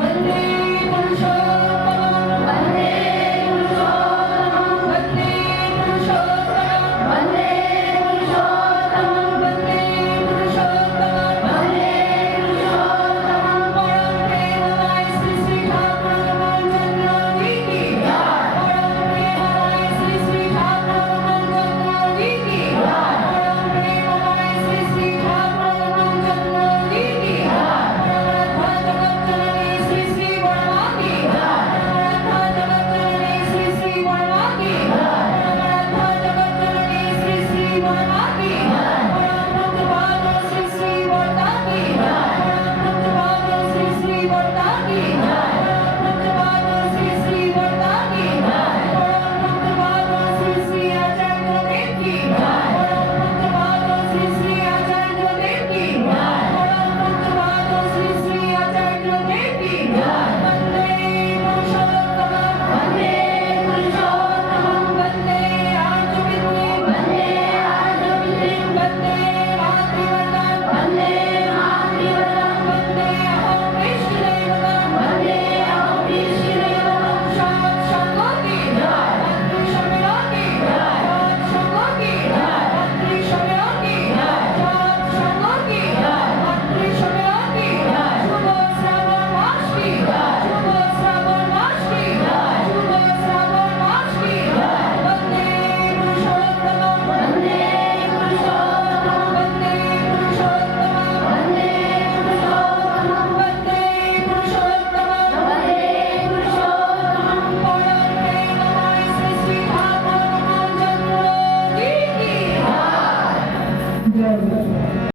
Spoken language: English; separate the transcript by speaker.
Speaker 1: Amen.